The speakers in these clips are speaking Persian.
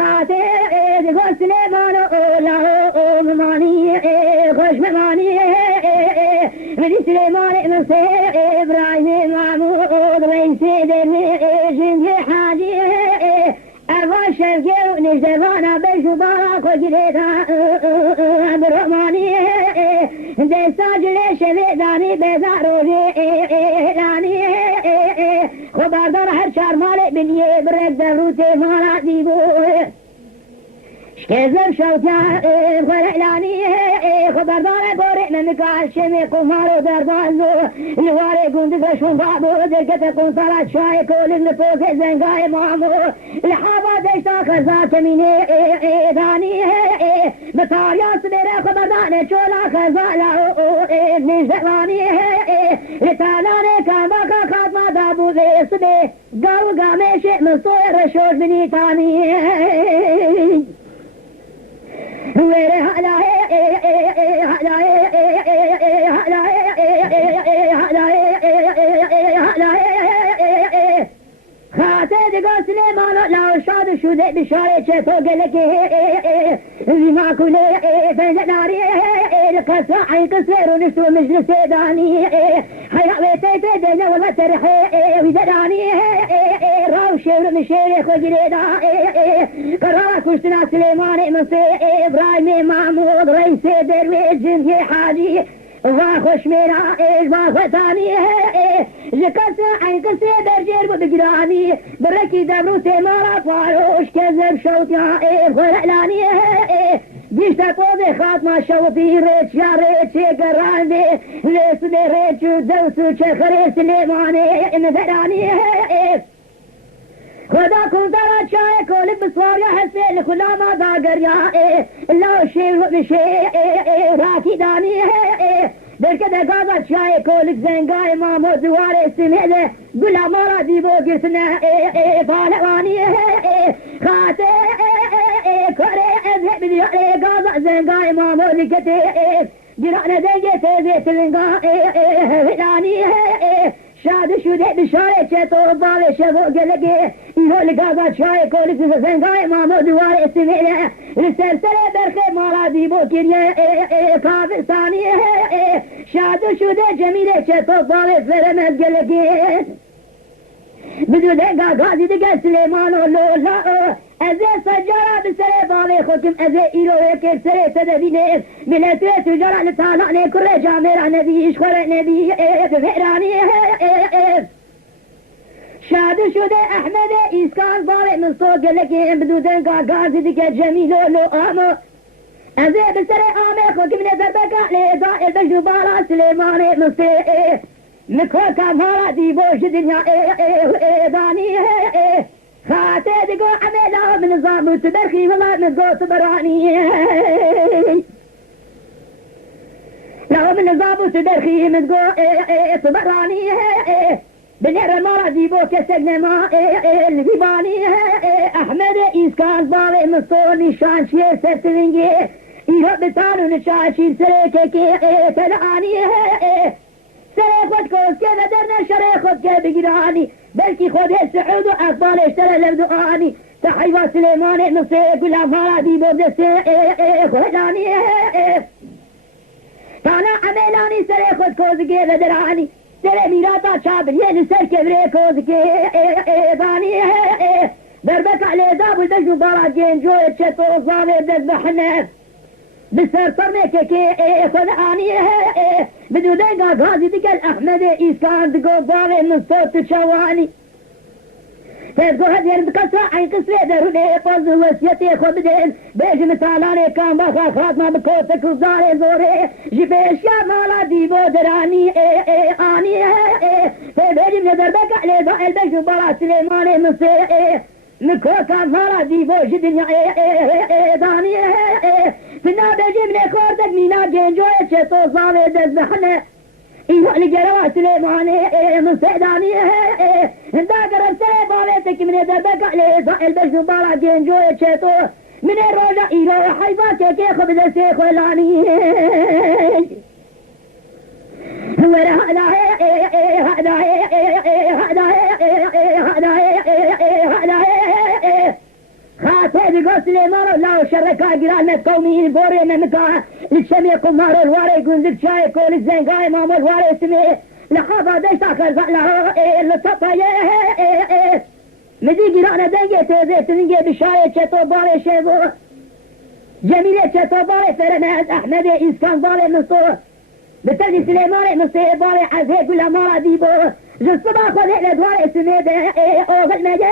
خاطر گو سلیمان الله ممانی خوش ممانی مدی سلیمان مصر ابراهیم محمود رئیس جنگ حاجی اول شرقی نجدوانا بشبارا خجریتا برمانی دستاجل شویدانی بزاروی دانی خبردار هر چار مال بنیه برد دروت مالا دیبو شکزم شوتیا خلالانی خبردار باره نمکال شمی قمارو دربازو نواره گندگشون بابو درکت قنصرات شای کولن لفوق زنگای مامو لحابا دشتا خزا کمینه دانی بطاریاس میره خبردان چولا خزا لاو نجدوانی لطالان کاماکا خاتما دابو زیسبه گاو گامش مصور رشوش بنیتانی خاطر گو سلیمان لاو شاد شده بشاره چطور گلکه زیما کله فنجناری القصة عين قصير ونشتو مجلس داني حيا بيتي دينا ولا ترحي وزداني راوشي ورمشي خجريدا قرارك وشتنا سليماني مصي ابراهيم محمود رئيس درويش جنجي حاجي واخوش ميرا واخوتاني لقصة عين قصير برجير وبقراني بركي دبرو سيمارا فاروش كذب شوطيا خلالاني بیشتر پوزه خاتما شوطی ریچ یا ریچ گرانده لیس به ریچ دوسو چه خری سلیمانه امدرانی خدا کنترا چای کولک بسواریا حسین خلا ما داگریا لاو شیر و بشه راکی دانی درکه در گازا چای کولک زنگای مامو دوار سمیده گلا مارا دیبو گرسنه پالوانی خاطر کره از بدیاره گازا زنگای مامو لکته گرانه دنگه تیزه تلنگا هلانی شاد شده بشاره چطور باله شبو گلگه ایرو لگازا چای کولک زنگای مامو دوار سمیده لسرسر برخه مارا دیبو کریه پاکستانی شاد شده جمیله چطور باله فرمز گلگه بدو دنگا غازی دیگه سلیمان و لولا ازه سجارا بسره باله خوکم ازه ایروه که سره تدبینه ملتوه تجارا لطالانه کره جامرا نبیش خوره نبی بفرانی شاد شده احمد ایسکان باله من سو گلکه بدو دنگا غازی دیگه جمیل و لو آمو ازه بسره آمه خوکم نظر بکا لیزا البجدو بالا سلیمان مصر مکوکا مارا دیبوش دنیا دانی خاطر دیگو عمیلا من نظام تبرخی ولا من گو تبرانی لا من نظام تبرخی من گو تبرانی بنیر مارا دیبو کسگن ما الگیبانی احمد ایسکان باله مصور نشان شیر سرسلنگی ایها بتانو نشان شیر سره که تلعانی سره خود کوز که ندرنا شره خود که بگیرانی بلکی خود سعود و اقبال اشتره لبدوانی تحیوا سلیمان مصر گلام هارا دیبو دسته خودانی تانا عمیلانی سره خود کوز که ندرانی سره میراتا چابریه لسر کبره کوز که بانی دربک علی دابو دجو بارا جنجوی چطو ظاهر دست بحنه بسر صرمك كي خلاني بدو دنگا غازي دقل احمد اسكان دقو باغي من صوت شواني تبقو هدير بكسرة عين قصري دروني فوز وسيتي خبدين بيجي مثالاني كان بخا خاتما بكوتك وزاري زوري جيبيش يا مالا ديبو دراني اني بيجي من دربك علي ضائل بيجي برا سليماني مصير مكوكا مالا ديبو جدنيا داني فينا بيجي من خوردك مينا جنجو چطو زاوي دزبحنا ايها لجروا سليماني مصيداني هندا قرب سري باليتك من دربك علي ضائل بيجي برا جنجو چطو من الروجا ايها حيفا كي خبز سيخو لاني خاطر گرال مت قومی بوره ممکا لشمی قمار الواره گنزک چای کول زنگای مامور واره سمی لحافا دشتا کرزا لها لطفا مدی گرانه دنگه تیزه تنگه بشای چطو باره شیبو جمیله چطو باره فرمز احمد اسکان باره مصو بتردی سلیمان مصو باره عزه گل مارا دیبو جسبا خود لدوار سمید اوغل مگه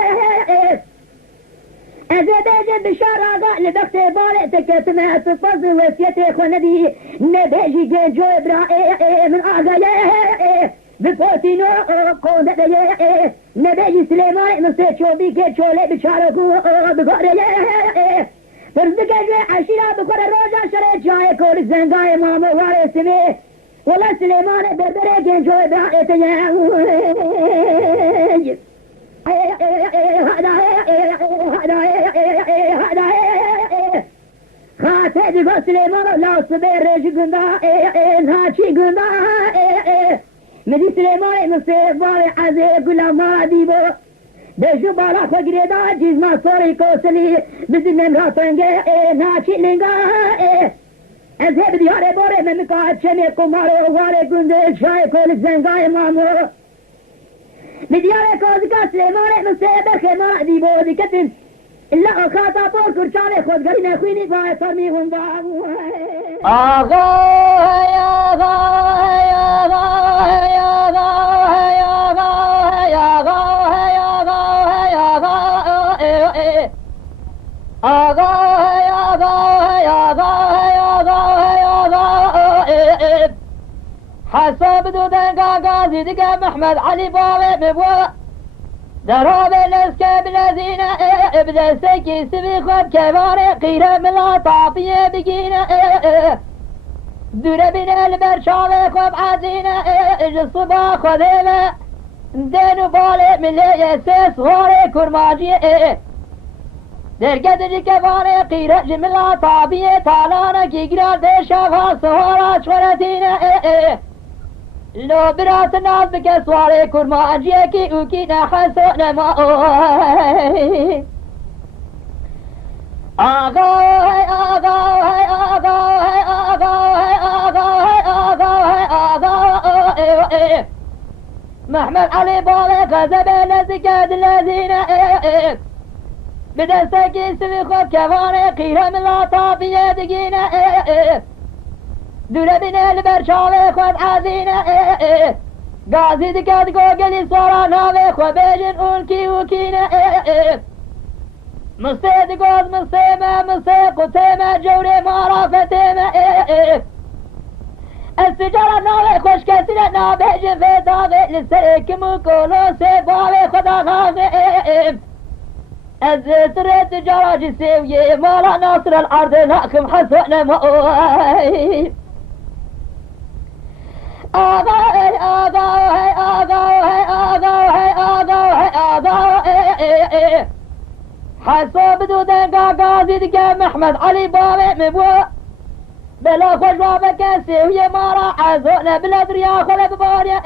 ازداج بشار آقا لبخت باره تکتمه تفض وسیت خوندی نبیجی جو ابرا من آقا بپوتینو قونده دیه نبیجی سلیمان مصو چوبی که چوله بچارو بگاره فرزدکه عشیره بخوره روزا شره چای کول زنگای مامو واره سمی والله سلیمان بردره گنجو ابراهیت خاطر دیگو سلیمان لاس برج گندا ناچی گندا مدی سلیمان مصیبار عزیز گلما دیبو بجو بالا خگریدا جیزما سوری کوسلی بزی نمرا تنگه ناچی لنگا از هب دیاره باره ممکا چمی قماره واره گنده شای کول زنگای مامو مدیاره کوزکا سلیمانه مصیبه خیمانه دیبو دیکتن إلا أخاطا طول كرشاني خود قرينا خويني باي صرمي هندا آغا يا غا يا غا يا غا يا غا يا غا يا غا يا غا آغا يا غا يا غا يا غا يا غا حسب دودن غازي دقا محمد علي باوي ببوا دراب الاسكاب الذين ابدا سكي سبي خد كبار قيرة ملا طافية بقينا دورة بين البرشاوي خب عزينا الصبا خذينا دينو بالي من لي يسيس غوري كرماجي درقد الكبار قيرة ملا طافية تالانا كي قرار دي شافها سهورا شورتينا لو برات الناس بكسواري كرما أجيكي وكي نحسو نما آغاي آغاي آغاي آغاي آغاي آغاي محمد علي بالي غزب لزكاد الذين بدستكي سبي خود كفاري قيرة من لا طافية دقينا دوله بین البرشاوه خود عزینه گازی دکت گوگلی سورا ناوه خود بیجن اون کی و کینه مسته دگوز مسته ما مسته قطه ما جوره معرفته ما استجاره ناوه خوش کسی نا بیجن فیتاوه لسره کمو کولو سی باوه خدا خاوه از سر تجاره جسیویه مالا ناصر الارض ناکم حسن مؤوه آغاي آغاي آغاي آغاي آغاي آغاي حسب دودن غازي دقا محمد علي باوي مبوا بلا خوش بابك سوية مارا عزونا بلا دريا خلا بباريا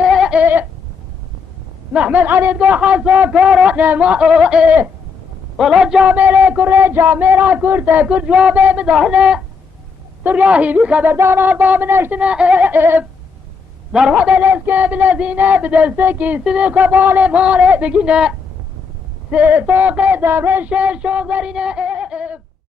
محمد علي دقا حسو كورونا ما والله جاميري كوري جاميرا كورتا كور جوابي مدهنة ترياهي بخبردانا باب نشتنا ذرها بالاسكاب الذين بدرسكي سبي قبال ماري بقنا ستوقي دبر الشيش وزرنا